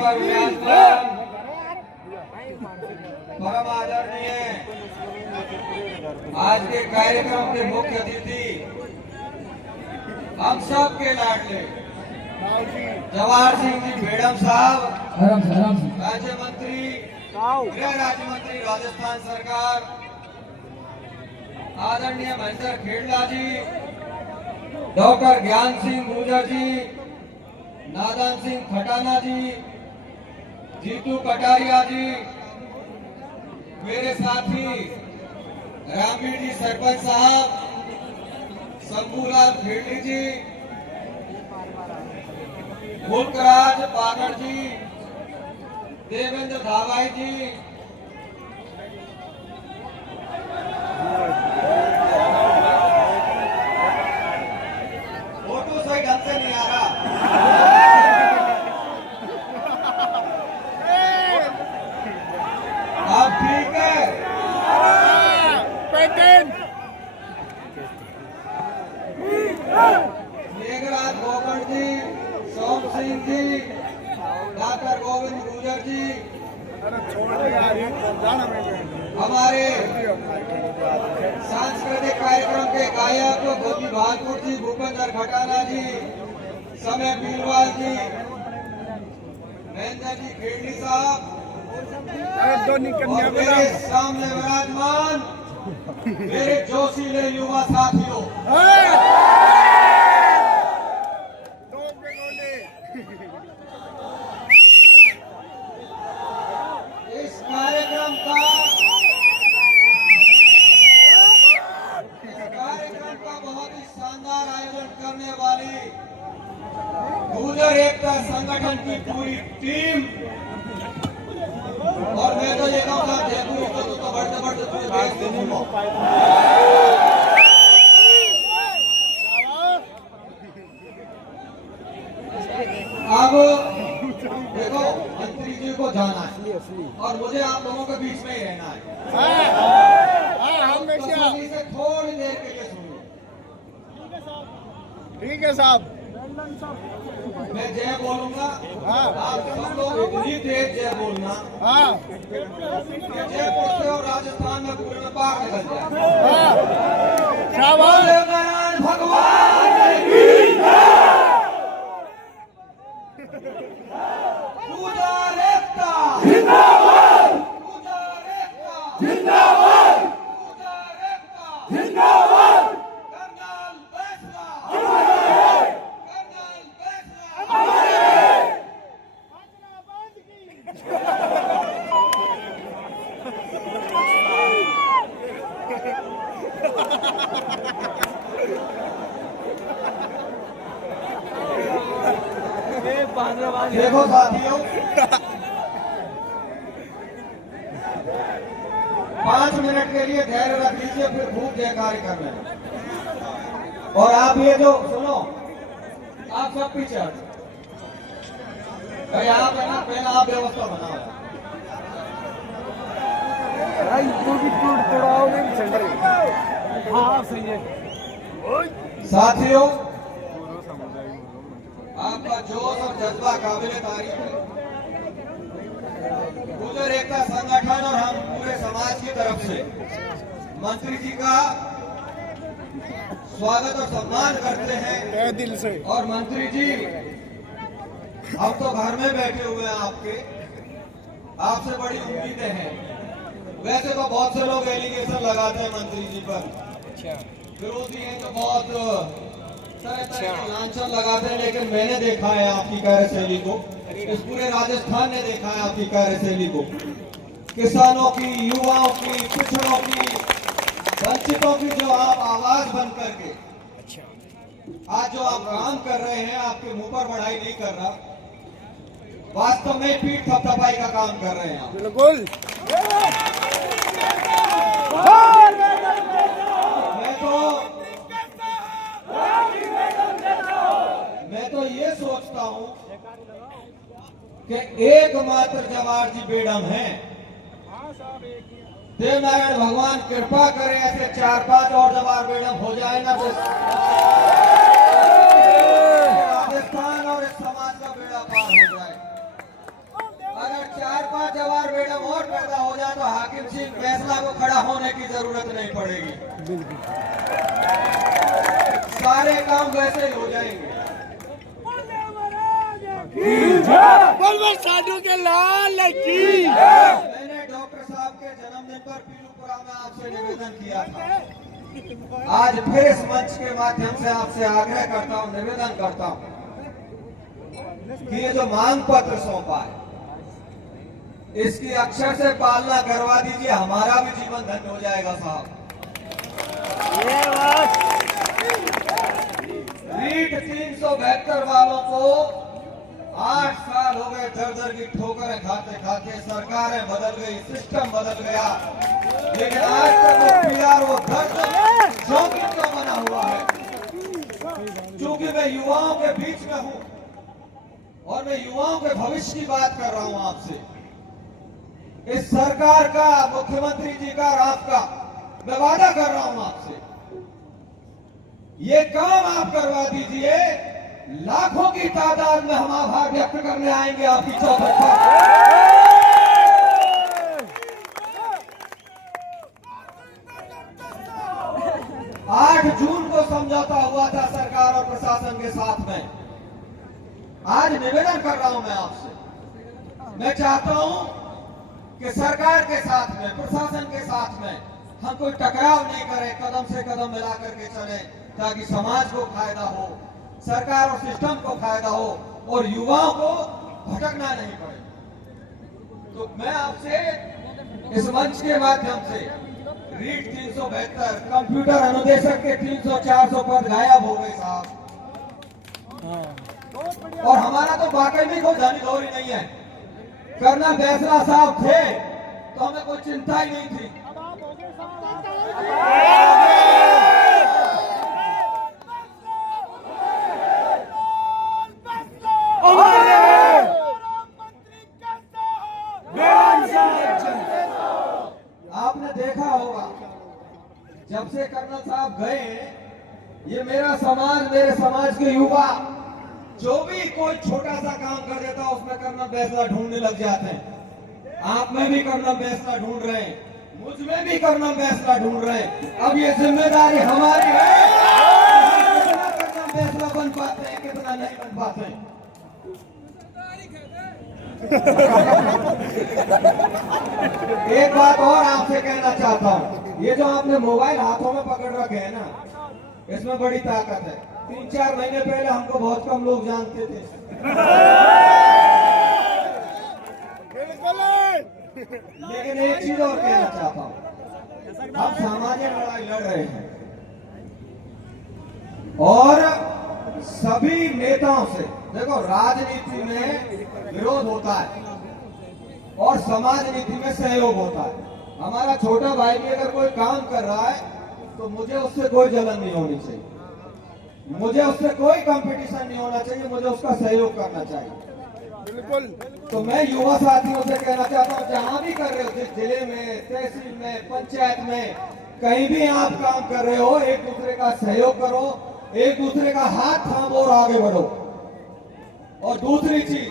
पर विराजमान परम आदरणीय आज के कार्यक्रम के मुख्य अतिथि हम सब के लाडले जवाहर सिंह जी बेड़म साहब, राज्य मंत्री, गृह राज्य मंत्री राजस्थान सरकार, आदरणीय महेंद्र खेड़ला जी, डॉक्टर ज्ञान सिंह गुर्जर जी, नादान सिंह खटाना जी, जीतू कटारिया जी, मेरे साथी रामीर जी सरपंच साहब, शंभूलाल खेड़ी जी, मुल्कराज पागड़ जी, देवेंद्र धावाई जी, फोटो सही ढंग से नहीं आ रहा। आप ठीक है? मेघराज गोकर्ण जी, सोम सिंह जी, डॉक्टर गोविंद गुर्जर जी, हमारे सांस्कृतिक कार्यक्रम के गायक गोपी भागपुर जी, भूपेंद्र खटाना जी, समय पीलवाल जी, महेंद्र जी खेड़ी साहब, और मेरे सामने विराजमान मेरे जोशीले युवा साथियों, इस कार्यक्रम का बहुत ही शानदार आयोजन करने वाली गुर्जर एकता संगठन की पूरी टीम, और मैं तो ये कहूँगा जयपुर को तो बढ़ते बढ़ते पूरे देश में घूमो। अब देखो मंत्री जी को जाना है और मुझे आप लोगों के बीच में ही रहना है। तसल्ली से थोड़ी देर के लिए सुनिए। ठीक है साहब, मैं जय बोलूंगा, आप सब लोग इतनी तेज जय बोलना जयपुर से और राजस्थान में पूरे में पार निकल जाए। नारायण भगवान की गुर्जर एकता जिंदाबाद, गुर्जर एकता जिंदाबाद, गुर्जर एकता जिंदाबाद, कर्नल फैसला हमारे, कर्नल फैसला हमारे। देखो साथियों, 5 मिनट के लिए धैर्य रख लीजिए, फिर खूब जयकारी कर लें। और आप ये जो सुनो, आप सब पीछे हट भाई, आप है ना, पहले आप व्यवस्था बनाओ। हाँ सही है साथियों, आपका जोश और जज्बा काबिल तारीफ है। गुर्जर एकता संगठन और हम पूरे समाज की तरफ से मंत्री जी का स्वागत और सम्मान करते हैं दिल से। और मंत्री जी, हम तो घर में बैठे हुए हैं, आपसे बड़ी उम्मीदें हैं। वैसे तो बहुत से लोग एलिगेशन लगाते हैं मंत्री जी पर, विरोधी हैं जो बहुत तरह तरह के लांछन लगाते हैं, लेकिन मैंने देखा है आपकी कार्यशैली को, इस पूरे राजस्थान ने देखा है आपकी कार्यशैली को। किसानों की, युवाओं की, पिछड़ों की, वंचितों की जो आप आवाज बन करके आज जो आप काम कर रहे हैं, आपके मुंह पर बढ़ाई नहीं कर रहा, वास्तव में पीठ थपथपाई का काम कर रहे हैं आप। बिल्कुल। मैं तो ये सोचता हूँ कि एकमात्र जवाहर जी बेड़म हैं। देवनारायण भगवान कृपा करे ऐसे 4-5 और जवाहर बेड़म हो जाए ना, तो राजस्थान और इस समाज का बेड़ा पार हो जाए। पैदा हो जाए तो हाकिम सिंह फैसला को खड़ा होने की जरूरत नहीं पड़ेगी, सारे काम वैसे ही हो जाएंगे। साधु के लाल की मैंने डॉक्टर साहब के जन्मदिन पर पीलूपुरा में आपसे निवेदन किया था। आज फिर इस मंच के माध्यम से आपसे आग्रह करता हूं, निवेदन करता हूं कि ये जो मांग पत्र सौंपा है इसकी अक्षर से पालना करवा दीजिए, हमारा भी जीवन धन्य हो जाएगा साहब। रीट 372 वालों को 8 साल हो गए दर दर की ठोकरें खाते खाते, सरकारें बदल गई, सिस्टम बदल गया, लेकिन आज तक वो पीआर वो दर्द जोखिम का बना हुआ है। क्योंकि मैं युवाओं के बीच में हूं और मैं युवाओं के भविष्य की बात कर रहा हूं आपसे। इस सरकार का, मुख्यमंत्री जी का और आपका मैं वादा कर रहा हूं आपसे, ये काम आप करवा दीजिए, लाखों की तादाद में हम आभार व्यक्त करने आएंगे आपकी चौखट पर। 8 जून को समझौता हुआ था सरकार और प्रशासन के साथ में। आज निवेदन कर रहा हूं मैं आपसे, मैं चाहता हूं कि सरकार के साथ में, प्रशासन के साथ में हम कोई टकराव नहीं करें, कदम से कदम मिला करके चले, ताकि समाज को फायदा हो, सरकार और सिस्टम को फायदा हो और युवाओं को भटकना नहीं पड़े। तो मैं आपसे इस मंच के माध्यम से रीट 372 कंप्यूटर अनुदेशक के 300-400 पद गायब हो गए साहब, और हमारा तो वाकई में कोई धनीधोरी नहीं है। कर्नल बैसला साहब थे तो हमें कोई चिंता ही नहीं थी। आपने देखा होगा जब से कर्नल साहब गए, ये मेरा समाज, मेरे समाज के युवा जो भी कोई छोटा सा काम कर देता उसमें कर्नल बैसला ढूंढने लग जाते हैं। आप में भी कर्नल बैसला ढूंढ रहे हैं, मुझ में भी कर्नल बैसला ढूंढ रहे हैं। अब ये जिम्मेदारी हमारी है, कितना कर्नल बैसला बन पाते हैं, कितना नहीं बन पाते हैं। एक बात और आपसे कहना चाहता हूँ, ये जो आपने मोबाइल हाथों में पकड़ रखे हैं ना, इसमें बड़ी ताकत है। 3-4 महीने पहले हमको बहुत कम लोग जानते थे, लेकिन एक चीज और कहना चाहता हूँ, हम सामाजिक लड़ाई लड़ रहे हैं और सभी नेताओं से, देखो राजनीति में विरोध होता है और समाज नीति में सहयोग होता है। हमारा छोटा भाई भी अगर कोई काम कर रहा है तो मुझे उससे कोई जलन नहीं होनी चाहिए, मुझे उससे कोई कंपटीशन नहीं होना चाहिए, मुझे उसका सहयोग करना चाहिए। बिल्कुल। तो मैं युवा साथियों से कहना चाहता हूँ, जहां भी कर रहे हो, जिस जिले में, तहसील में, पंचायत में, कहीं भी आप काम कर रहे हो, एक दूसरे का सहयोग करो, एक दूसरे का हाथ थामो और आगे बढ़ो। और दूसरी चीज,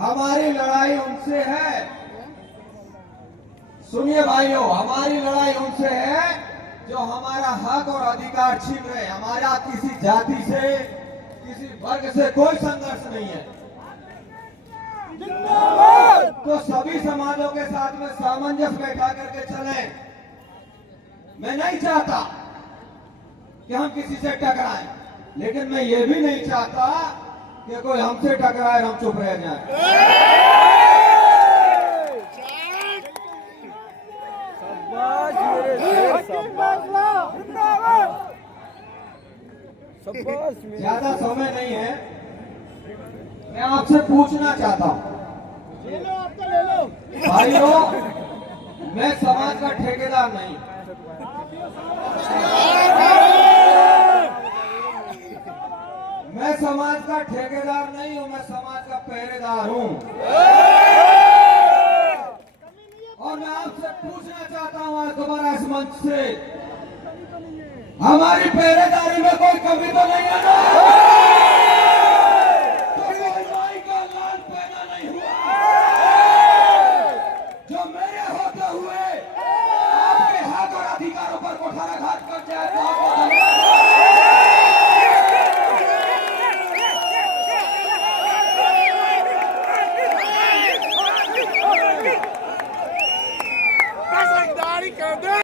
हमारी लड़ाई उनसे है, सुनिए भाइयों, हमारी लड़ाई उनसे है जो हमारा हक और अधिकार छीन रहे। हमारा किसी जाति से, किसी वर्ग से कोई संघर्ष नहीं है। तो सभी समाजों के साथ में सामंजस्य बैठा करके चलें। मैं नहीं चाहता कि हम किसी से टकराएं, लेकिन मैं ये भी नहीं चाहता कि कोई हमसे टकराए हम चुप रह जाएं। ज्यादा समय नहीं है, मैं आपसे पूछना चाहता हूँ, ले लो, आपका ले लो भाइयों, मैं समाज का ठेकेदार नहीं, मैं समाज का ठेकेदार नहीं हूं, मैं समाज का पहरेदार हूं। और मैं आपसे पूछना चाहता हूं आज दोबारा इस मंच से, हमारी पहरेदारी में कोई कमी तो नहीं है ना? तो कोई माई का लाल पैदा नहीं हुआ जो मेरे होते हुए आपके हक और अधिकारों पर कुठाराघात करते हैं। बहुत बहुत धन्यवाद।